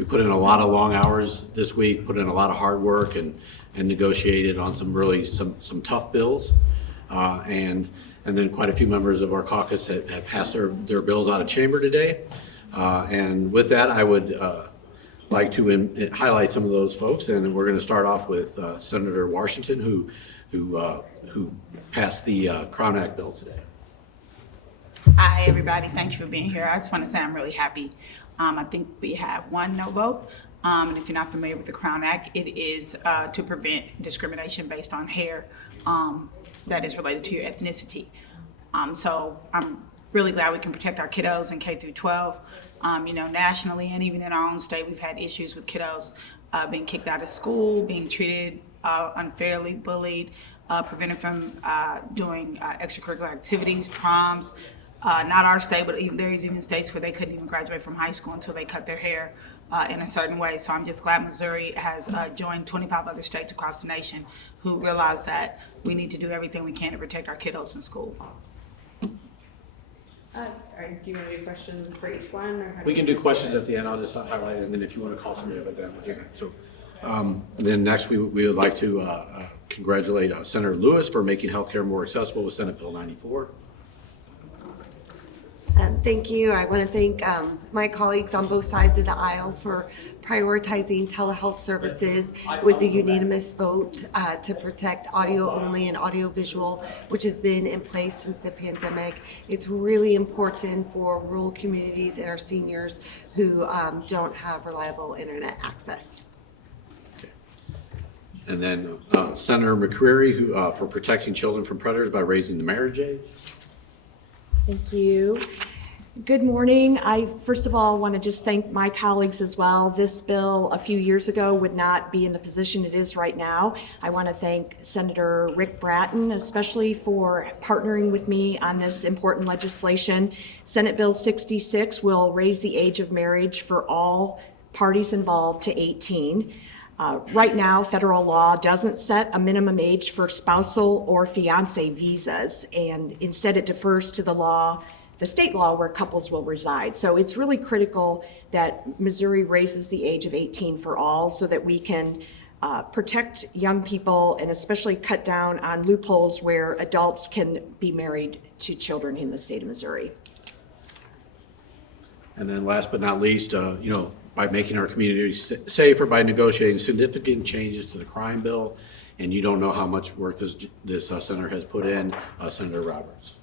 We put in a lot of long hours this week, put in a lot of hard work and negotiated on some tough bills. And then quite a few members of our caucus have passed their bills out of chamber today. And with that, I would like to highlight some of those folks, and we're going to start off with Senator Washington, who passed the Crown Act bill today. Hi, everybody. Thank you for being here. I just want to say I'm really happy. I think we have one no vote. And if you're not familiar with the Crown Act, it is to prevent discrimination based on hair that is related to your ethnicity. So I'm really glad we can protect our kiddos in K through 12. Nationally and even in our own state, we've had issues with kiddos being kicked out of school, being treated unfairly, bullied, prevented from doing extracurricular activities, proms. Not our state, but there's even states where they couldn't even graduate from high school until they cut their hair in a certain way. So I'm just glad Missouri has joined 25 other states across the nation who realize that we need to do everything we can to protect our kiddos in school. Do you want to do questions for each one? Or We can do questions at the end. I'll just highlight it, and then if you want to call somebody up at that. Okay. So, then next we would like to congratulate Senator Lewis for making healthcare more accessible with Senate Bill 94. Thank you. I want to thank my colleagues on both sides of the aisle for prioritizing telehealth services with the unanimous vote to protect audio only and audio visual, which has been in place since the pandemic. It's really important for rural communities and our seniors who don't have reliable internet access. Okay. And then Senator McCreery, who for protecting children from predators by raising the marriage age. Thank you. Good morning. I first of all want to just thank my colleagues as well. This bill a few years ago would not be in the position it is right now. I want to thank Senator Rick Bratton, especially for partnering with me on this important legislation. Senate Bill 66 will raise the age of marriage for all parties involved to 18. Right now, federal law doesn't set a minimum age for spousal or fiance visas, and instead it defers to the state law where couples will reside. So it's really critical that Missouri raises the age of 18 for all so that we can protect young people and especially cut down on loopholes where adults can be married to children in the state of Missouri. And then last but not least, by making our communities safer, by negotiating significant changes to the crime bill, and you don't know how much work this senator has put in, Senator Roberts.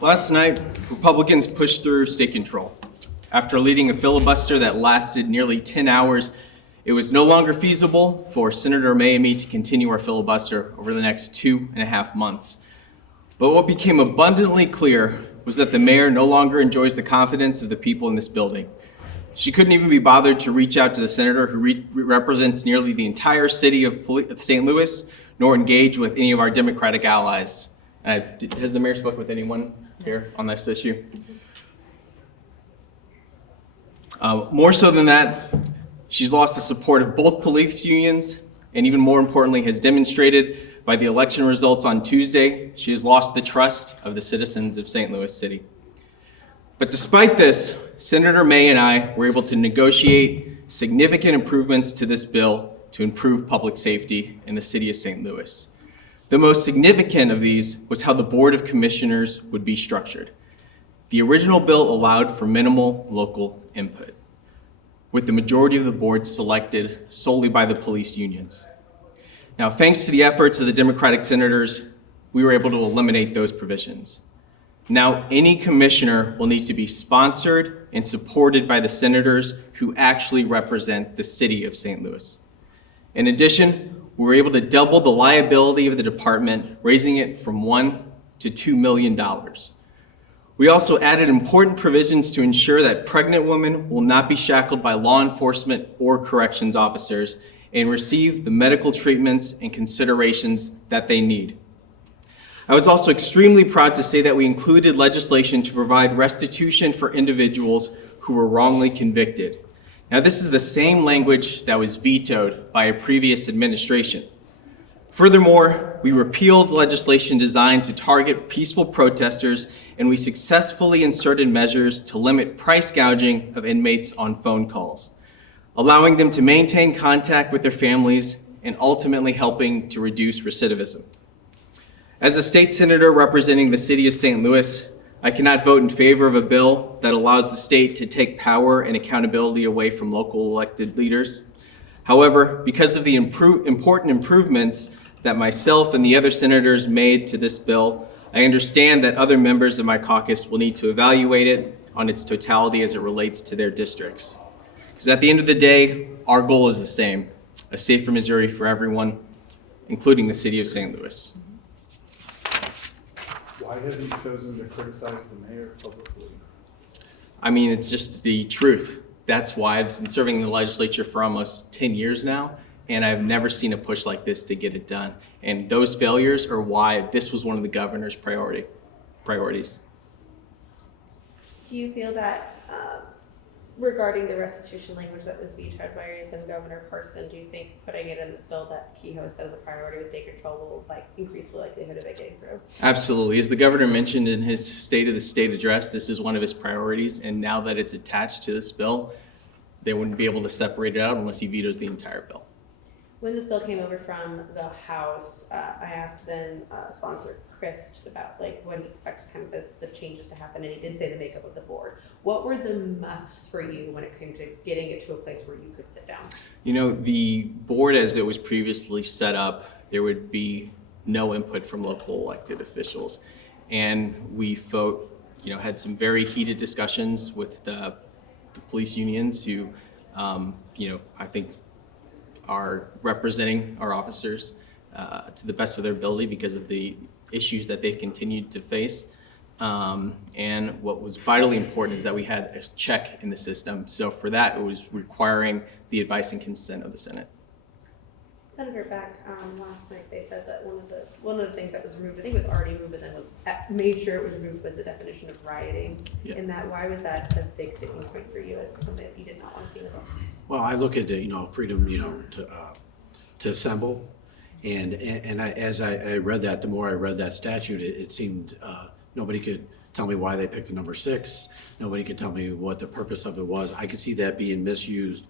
Last night, Republicans pushed through state control. After leading a filibuster that lasted nearly 10 hours, it was no longer feasible for Senator May and me to continue our filibuster over the next 2.5 months. But what became abundantly clear was that the mayor no longer enjoys the confidence of the people in this building. She couldn't even be bothered to reach out to the senator who represents nearly the entire city of St. Louis, nor engage with any of our Democratic allies. Has the mayor spoken with anyone here on this issue? More so than that, she's lost the support of both police unions, and even more importantly, has demonstrated by the election results on Tuesday, she has lost the trust of the citizens of St. Louis City. But despite this, Senator May and I were able to negotiate significant improvements to this bill to improve public safety in the city of St. Louis. The most significant of these was how the Board of Commissioners would be structured. The original bill allowed for minimal local input, with the majority of the board selected solely by the police unions. Now, thanks to the efforts of the Democratic senators, we were able to eliminate those provisions. Now, any commissioner will need to be sponsored and supported by the senators who actually represent the city of St. Louis. In addition, we were able to double the liability of the department, raising it from $1 to $2 million. We also added important provisions to ensure that pregnant women will not be shackled by law enforcement or corrections officers and receive the medical treatments and considerations that they need. I was also extremely proud to say that we included legislation to provide restitution for individuals who were wrongly convicted. Now, this is the same language that was vetoed by a previous administration. Furthermore, we repealed legislation designed to target peaceful protesters, and we successfully inserted measures to limit price gouging of inmates on phone calls, allowing them to maintain contact with their families and ultimately helping to reduce recidivism. As a state senator representing the city of St. Louis, I cannot vote in favor of a bill that allows the state to take power and accountability away from local elected leaders. However, because of the important improvements that myself and the other senators made to this bill, I understand that other members of my caucus will need to evaluate it on its totality as it relates to their districts. Because at the end of the day, our goal is the same: a safer Missouri for everyone, including the city of St. Louis. Why have you chosen to criticize the mayor publicly? I mean, it's just the truth. That's why I've been serving in the legislature for almost 10 years now, and I've never seen a push like this to get it done. And those failures are why this was one of the governor's priorities. Do you feel that regarding the restitution language that was vetoed by then Governor Parson, do you think putting it in this bill that Kehoe said is a priority with state control will increase the likelihood of it getting through? Absolutely. As the governor mentioned in his State of the State address, this is one of his priorities, and now that it's attached to this bill, they wouldn't be able to separate it out unless he vetoes the entire bill. When this bill came over from the House, I asked then sponsor Chris about what he expects kind of the changes to happen, and he did say the makeup of the board. What were the musts for you when it came to getting it to a place where you could sit down? You know, the board as it was previously set up, there would be no input from local elected officials. And we had some very heated discussions with the police unions who, I think are representing our officers to the best of their ability because of the issues that they've continued to face. And what was vitally important is that we had a check in the system. So for that, it was requiring the advice and consent of the Senate. Senator Beck, last night they said that one of the things that was removed, I think it was already removed, but then made sure it was removed, was the definition of rioting. Yeah. And that, why was that a big sticking point for you as to something that you did not want to see in the bill? Well, I look at freedom, to assemble, and as I read that, the more I read that statute, it seemed nobody could tell me why they picked the number 6. Nobody could tell me what the purpose of it was. I could see that being misused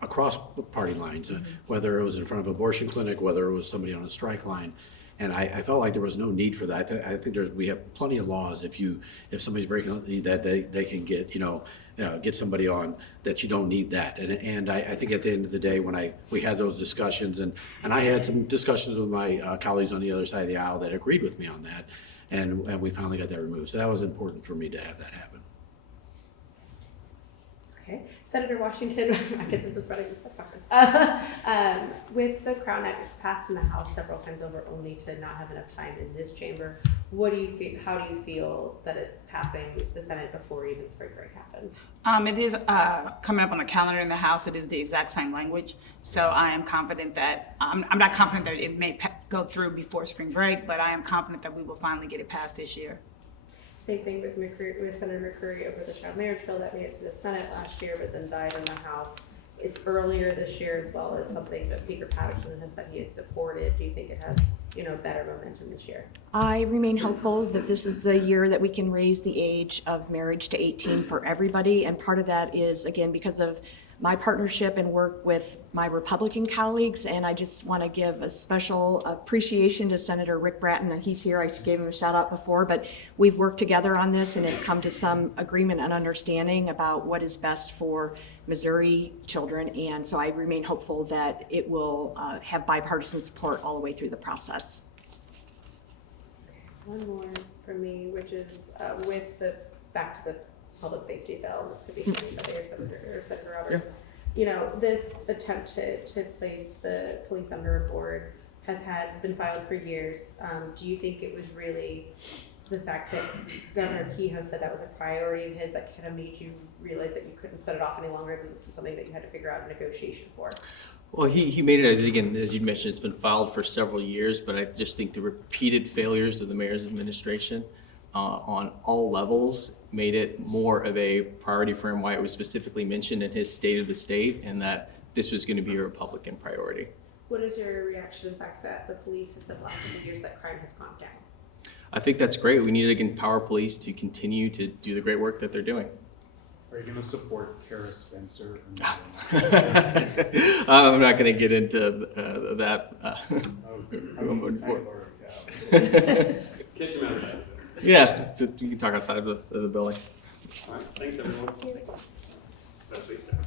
across party lines, whether it was in front of an abortion clinic, whether it was somebody on a strike line. And I felt like there was no need for that. I think we have plenty of laws. If somebody's breaking that, they can get somebody on that. You don't need that. And I think at the end of the day, when we had those discussions, and I had some discussions with my colleagues on the other side of the aisle that agreed with me on that, and we finally got that removed. So that was important for me to have that happen. Okay, Senator Washington, I guess I'm just running this press conference. With the Crown Act, it's passed in the House several times over, only to not have enough time in this chamber. What do you feel? How do you feel that it's passing the Senate before even spring break happens? It is coming up on the calendar in the House. It is the exact same language. So I am confident that, I'm not confident that it may go through before spring break, but I am confident that we will finally get it passed this year. Same thing with Senator McCreery over the child marriage bill that made it to the Senate last year, but then died in the House. It's earlier this year, as well as something that Speaker Patterson has said he has supported. Do you think it has, better momentum this year? I remain hopeful that this is the year that we can raise the age of marriage to 18 for everybody. And part of that is, again, because of my partnership and work with my Republican colleagues. And I just want to give a special appreciation to Senator Rick Bratton. And he's here. I gave him a shout out before, but we've worked together on this and have come to some agreement and understanding about what is best for Missouri children. And so I remain hopeful that it will have bipartisan support all the way through the process. One more from me, which is back to the public safety bill. This could be something that Senator Roberts. Yeah. This attempt to place the police under a board has been filed for years. Do you think it was really the fact that Governor Kehoe said that was a priority of his that kind of made you realize that you couldn't put it off any longer, that this was something that you had to figure out a negotiation for? Well, he made it, as you mentioned, it's been filed for several years, but I just think the repeated failures of the mayor's administration on all levels made it more of a priority for him, why it was specifically mentioned in his State of the State, and that this was going to be a Republican priority. What is your reaction to the fact that the police have said the last couple of years that crime has gone down? I think that's great. We need to empower police to continue to do the great work that they're doing. Are you gonna support Kara Spencer? I'm not going to get into that. I'm voting for. Catch him outside. Yeah, you can talk outside of the building. All right, thanks everyone. Especially Sarah.